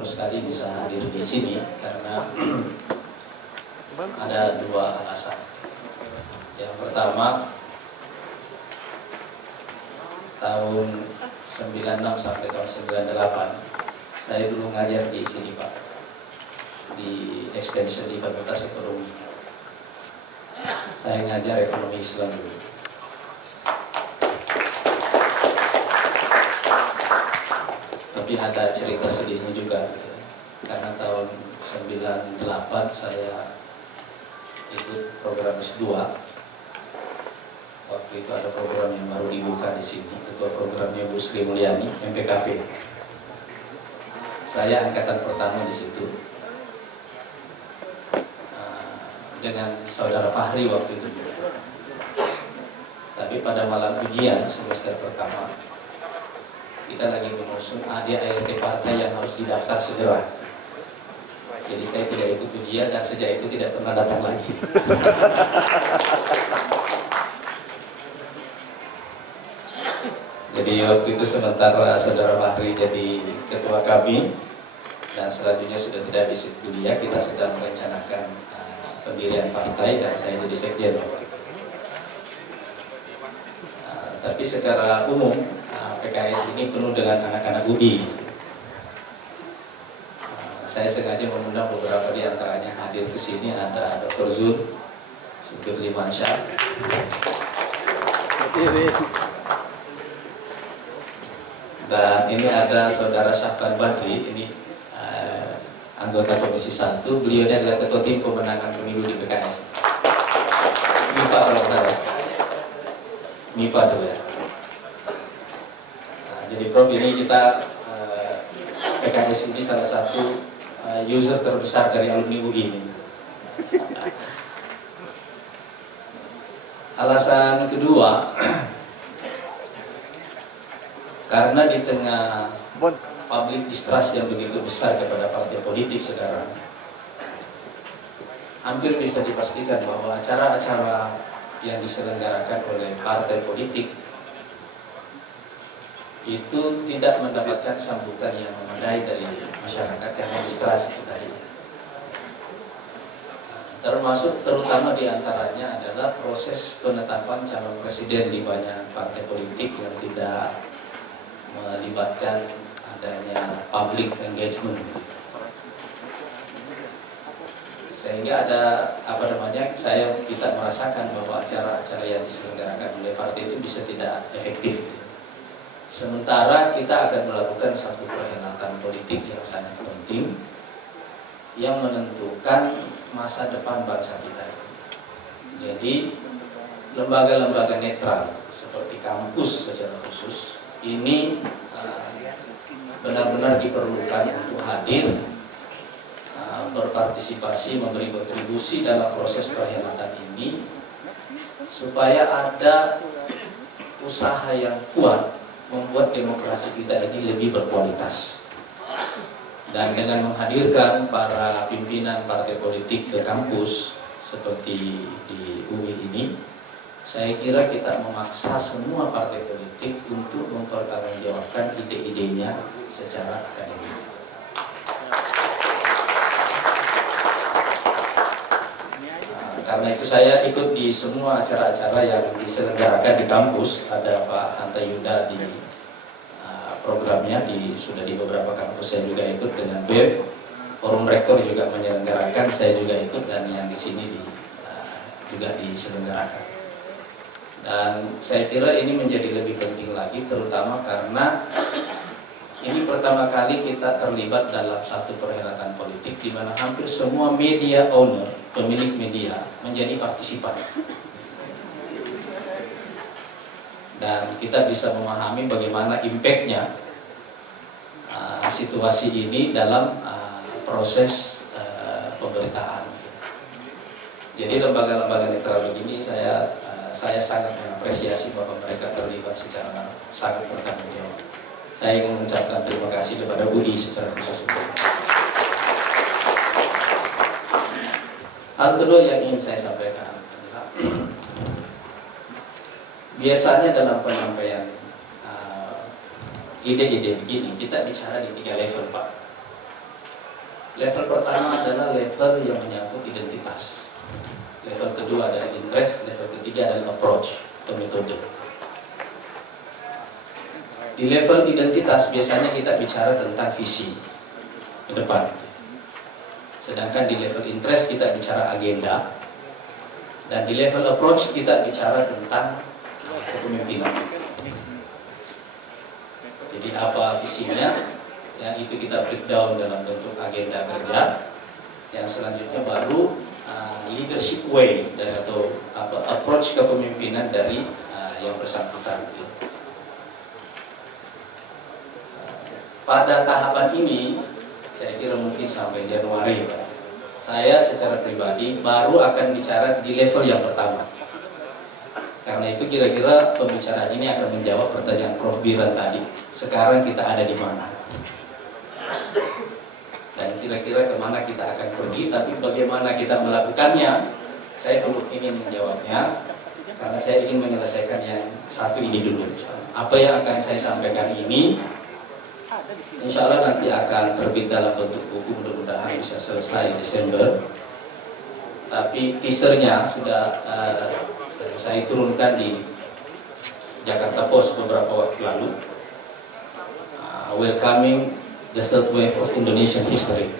bersyukur sekali bisa hadir di sini karena ada dua alasan. Yang pertama, tahun 96 sampai tahun 98 saya dulu ngajar di sini Pak, di extension di Fakultas Ekonomi. Saya ngajar ekonomi Islam dulu. Tapi ada cerita sedihnya juga, karena tahun 98 saya ikut program S2. Waktu itu ada program yang baru dibuka di sini, ketua programnya Bu Sri Mulyani, MPKP. Saya angkatan pertama di situ dengan saudara Fahri waktu itu. Tapi pada malam ujian semester pertama, kita lagi mengusung ADART partai yang harus didaftar segera. Jadi saya tidak ikut ujian dan sejak itu tidak pernah datang lagi. Jadi waktu itu sementara saudara Fahri jadi ketua kami dan selanjutnya sudah tidak bisa kuliah, kita sedang merencanakan pendirian partai dan saya jadi sekjen. Tapi secara umum PKS ini penuh dengan anak-anak UI. Saya sengaja mengundang beberapa di antaranya hadir ke sini. Ada Dr. Zul, Zulkifli Mansyah, dan ini ada saudara Syafran Badri, ini anggota Komisi 1. Beliau ini adalah ketua tim pemenangan pemilu di PKS. MIPA kalau saudara, MIPA dulu ya. Jadi Prof, ini kita PKS ini salah satu user terbesar dari alumni UI ini. Alasan kedua, karena di tengah public distrust yang begitu besar kepada partai politik sekarang, hampir bisa dipastikan bahwa acara-acara yang diselenggarakan oleh partai politik itu tidak mendapatkan sambutan yang memadai dari masyarakat karena distrust itu tadi. Termasuk terutama diantaranya adalah proses penetapan calon presiden di banyak partai politik yang tidak melibatkan adanya public engagement. Sehingga ada kita merasakan bahwa acara-acara yang diselenggarakan oleh partai itu bisa tidak efektif. Sementara kita akan melakukan satu perhelatan politik yang sangat penting yang menentukan masa depan bangsa kita. Jadi lembaga-lembaga netral seperti kampus secara khusus ini benar-benar diperlukan untuk hadir, berpartisipasi, memberi kontribusi dalam proses perhelatan ini supaya ada usaha yang kuat membuat demokrasi kita ini lebih berkualitas. Dan dengan menghadirkan para pimpinan partai politik ke kampus seperti di UI ini, saya kira kita memaksa semua partai politik untuk mempertanggungjawabkan ide-idenya secara akademik. Karena itu saya ikut di semua acara-acara yang diselenggarakan di kampus. Ada Pak Hanta Yuda di programnya, sudah di beberapa kampus saya juga ikut dengan BEM. Forum Rektor juga menyelenggarakan, saya juga ikut, dan yang di sini juga diselenggarakan. Dan saya kira ini menjadi lebih penting lagi, terutama karena ini pertama kali kita terlibat dalam satu perhelatan politik di mana hampir semua media owner, pemilik media, menjadi partisipan. Dan kita bisa memahami bagaimana impact-nya situasi ini dalam proses pemberitaan. Jadi lembaga-lembaga netral begini saya sangat mengapresiasi bahwa mereka terlibat secara sangat bertanggung jawab. Saya ingin mengucapkan terima kasih kepada Budi secara khusus. Hal kedua yang ingin saya sampaikan adalah biasanya dalam penyampaian ide-ide begini kita bicara di 3 level, Pak. Level pertama adalah level yang menyangkut identitas. Level kedua adalah interest, level ketiga adalah approach atau metode. Di level identitas biasanya kita bicara tentang visi ke depan. Sedangkan di level interest kita bicara agenda. Dan di level approach kita bicara tentang kepemimpinan. Jadi apa visinya, yang itu kita breakdown dalam bentuk agenda kerja. Yang selanjutnya baru leadership way atau approach kepemimpinan dari yang bersangkutan. Pada tahapan ini, saya kira mungkin sampai Januari, Pak, saya secara pribadi baru akan bicara di level yang pertama. Karena itu kira-kira pembicaraan ini akan menjawab pertanyaan Prof. Biran tadi. Sekarang kita ada di mana? Dan kira-kira kemana kita akan pergi, tapi bagaimana kita melakukannya, saya belum ingin menjawabnya. Karena saya ingin menyelesaikan yang satu ini dulu. Apa yang akan saya sampaikan ini, insya Allah nanti akan terbit dalam bentuk buku, mudah-mudahan bisa selesai Desember. Tapi teasernya sudah saya turunkan di Jakarta Post beberapa waktu lalu. Welcoming the third wave of Indonesian history.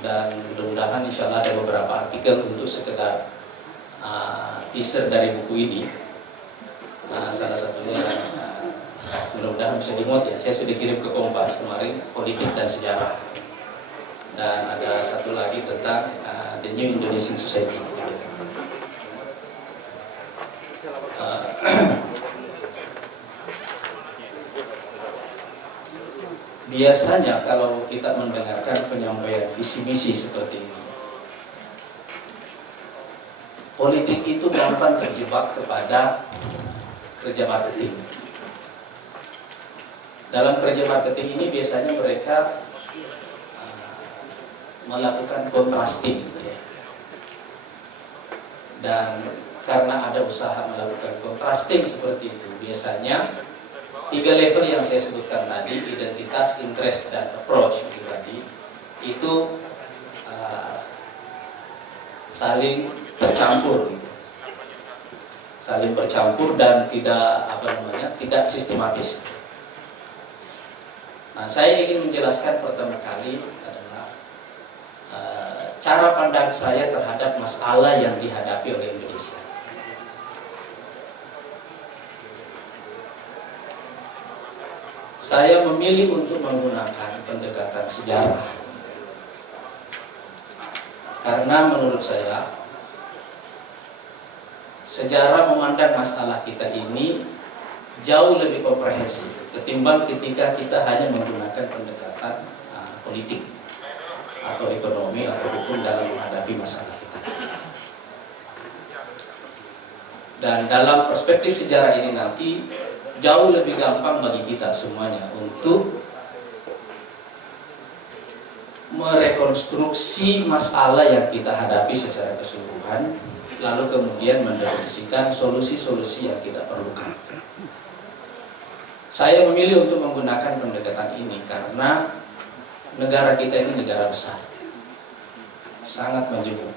Dan mudah-mudahan insya Allah ada beberapa artikel untuk sekedar teaser dari buku ini. Salah satunya mudah-mudahan bisa dimuat ya. Saya sudah kirim ke Kompas kemarin, politik dan sejarah. Dan ada satu lagi tentang the new Indonesian society. Biasanya kalau kita mendengarkan penyampaian visi misi seperti ini, politik itu gampang terjebak kepada kerja marketing. Dalam kerja marketing ini biasanya mereka melakukan contrasting, dan karena ada usaha melakukan contrasting seperti itu, biasanya 3 level yang saya sebutkan tadi, identitas, interest, dan approach itu tadi, itu saling tercampur, saling bercampur dan tidak sistematis. Nah, saya ingin menjelaskan pertama kali adalah cara pandang saya terhadap masalah yang dihadapi oleh Indonesia. Saya memilih untuk menggunakan pendekatan sejarah karena menurut saya sejarah memandang masalah kita ini jauh lebih komprehensif ketimbang ketika kita hanya menggunakan pendekatan politik atau ekonomi atau hukum dalam menghadapi masalah kita. Dan dalam perspektif sejarah ini nanti jauh lebih gampang bagi kita semuanya untuk merekonstruksi masalah yang kita hadapi secara keseluruhan, lalu kemudian mendefinisikan solusi-solusi yang kita perlukan. Saya memilih untuk menggunakan pendekatan ini karena negara kita ini negara besar, sangat majemuk,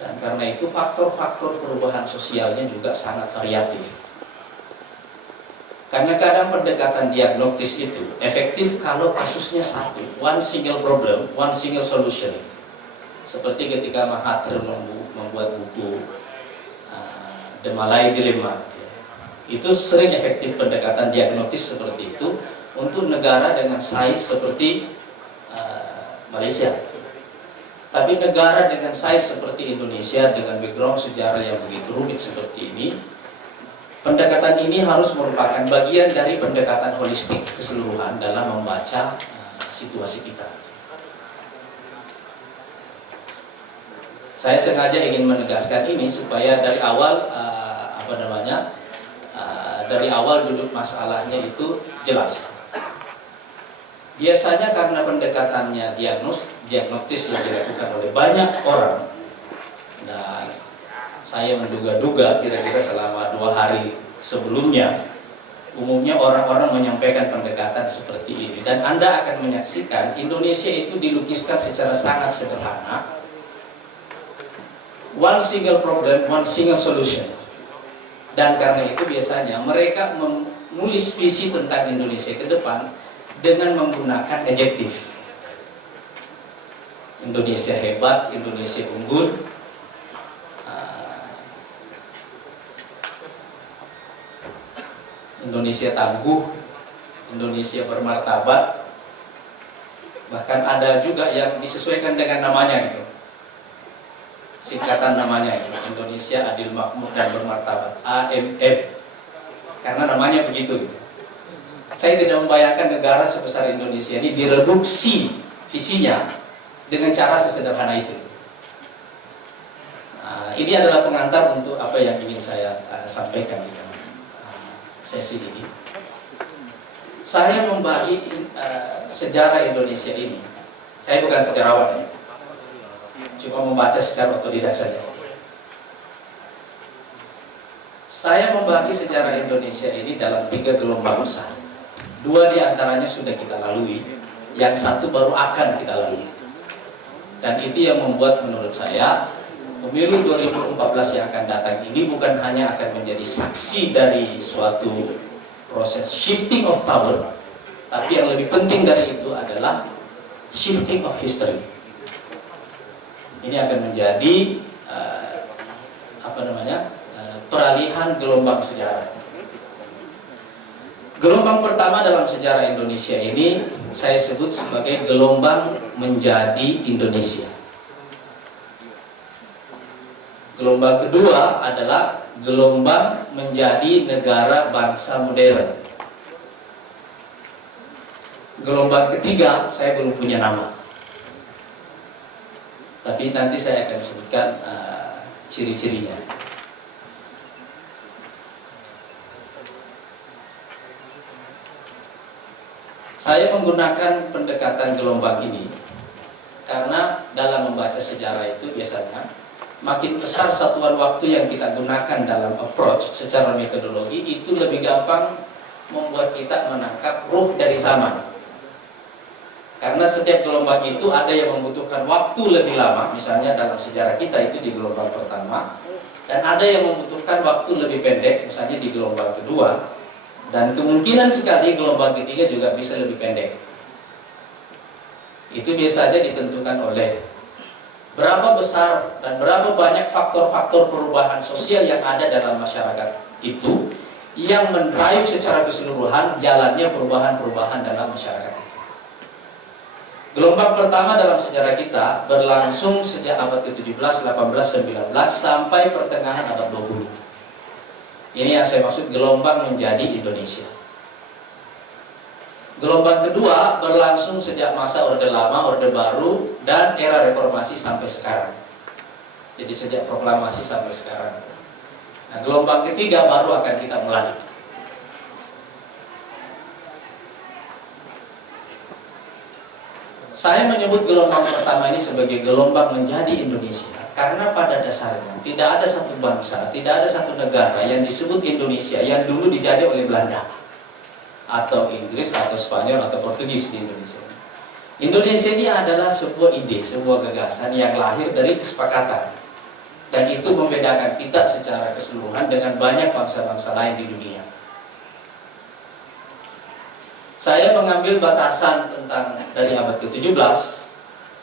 dan karena itu faktor-faktor perubahan sosialnya juga sangat variatif. Karena kadang pendekatan diagnosis itu efektif kalau kasusnya satu, one single problem, one single solution. Seperti ketika Mahathir membuat buku The Malay Dilemma, itu sering efektif pendekatan diagnosis seperti itu untuk negara dengan size seperti Malaysia. Tapi negara dengan size seperti Indonesia dengan background sejarah yang begitu rumit seperti ini, pendekatan ini harus merupakan bagian dari pendekatan holistik keseluruhan dalam membaca situasi kita. Saya sengaja ingin menegaskan ini supaya dari awal dari awal duduk masalahnya itu jelas. Biasanya karena pendekatannya diagnostis yang dilakukan oleh banyak orang, dan saya menduga-duga kira-kira selama 2 hari sebelumnya umumnya orang-orang menyampaikan pendekatan seperti ini, dan Anda akan menyaksikan Indonesia itu dilukiskan secara sangat sederhana, one single problem, one single solution. Dan karena itu biasanya mereka menulis visi tentang Indonesia ke depan dengan menggunakan adjektif. Indonesia hebat, Indonesia unggul, Indonesia tangguh, Indonesia bermartabat. Bahkan ada juga yang disesuaikan dengan namanya gitu, singkatan namanya itu, Indonesia adil, makmur, dan bermartabat, AMM, karena namanya begitu. Saya tidak membayangkan negara sebesar Indonesia ini direduksi visinya dengan cara sesederhana itu. Ini adalah pengantar untuk apa yang ingin saya sampaikan di dalam sesi ini. Saya membagi sejarah Indonesia ini. Saya bukan sejarawan ya, cuma membaca secara otodidak saja. Saya membagi sejarah Indonesia ini dalam 3 gelombang besar. 2 diantaranya sudah kita lalui, yang 1 baru akan kita lalui. Dan itu yang membuat menurut saya pemilu 2014 yang akan datang ini bukan hanya akan menjadi saksi dari suatu proses shifting of power, tapi yang lebih penting dari itu adalah shifting of history. Ini akan menjadi peralihan gelombang sejarah. Gelombang pertama dalam sejarah Indonesia ini saya sebut sebagai gelombang menjadi Indonesia. Gelombang kedua adalah gelombang menjadi negara bangsa modern. Gelombang ketiga saya belum punya nama, tapi nanti saya akan sebutkan ciri-cirinya. Saya menggunakan pendekatan gelombang ini karena dalam membaca sejarah itu biasanya makin besar satuan waktu yang kita gunakan dalam approach secara metodologi, itu lebih gampang membuat kita menangkap ruh dari zaman. Karena setiap gelombang itu ada yang membutuhkan waktu lebih lama, misalnya dalam sejarah kita itu di gelombang pertama, dan ada yang membutuhkan waktu lebih pendek, misalnya di gelombang kedua, dan kemungkinan sekali gelombang ketiga juga bisa lebih pendek. Itu biasanya ditentukan oleh berapa besar dan berapa banyak faktor-faktor perubahan sosial yang ada dalam masyarakat itu yang mendrive secara keseluruhan jalannya perubahan-perubahan dalam masyarakat itu. Gelombang pertama dalam sejarah kita berlangsung sejak abad ke-17, 18, 19 sampai pertengahan abad 20. Ini yang saya maksud gelombang menjadi Indonesia. Gelombang kedua berlangsung sejak masa Orde Lama, Orde Baru, dan era reformasi sampai sekarang. Jadi sejak proklamasi sampai sekarang. Nah, gelombang ketiga baru akan kita mulai. Saya menyebut gelombang pertama ini sebagai gelombang menjadi Indonesia karena pada dasarnya tidak ada satu bangsa, tidak ada satu negara yang disebut Indonesia yang dulu dijajah oleh Belanda atau Inggris atau Spanyol atau Portugis di Indonesia. Indonesia ini adalah sebuah ide, sebuah gagasan yang lahir dari kesepakatan, dan itu membedakan kita secara keseluruhan dengan banyak bangsa-bangsa lain di dunia. Saya mengambil batasan tentang dari abad ke-17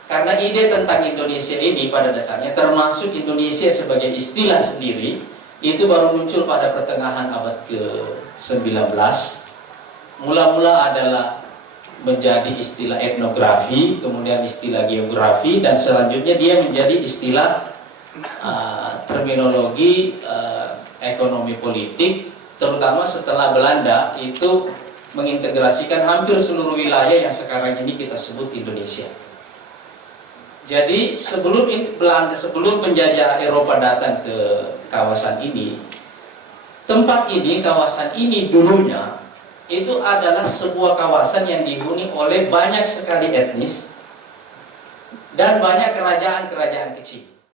karena ide tentang Indonesia ini pada dasarnya, termasuk Indonesia sebagai istilah sendiri, itu baru muncul pada pertengahan abad ke-19. Mula-mula adalah menjadi istilah etnografi, kemudian istilah geografi, dan selanjutnya dia menjadi istilah terminologi ekonomi politik, terutama setelah Belanda itu mengintegrasikan hampir seluruh wilayah yang sekarang ini kita sebut Indonesia. Jadi sebelum penjajah Eropa datang ke kawasan ini, tempat ini, kawasan ini dulunya itu adalah sebuah kawasan yang dihuni oleh banyak sekali etnis dan banyak kerajaan-kerajaan kecil.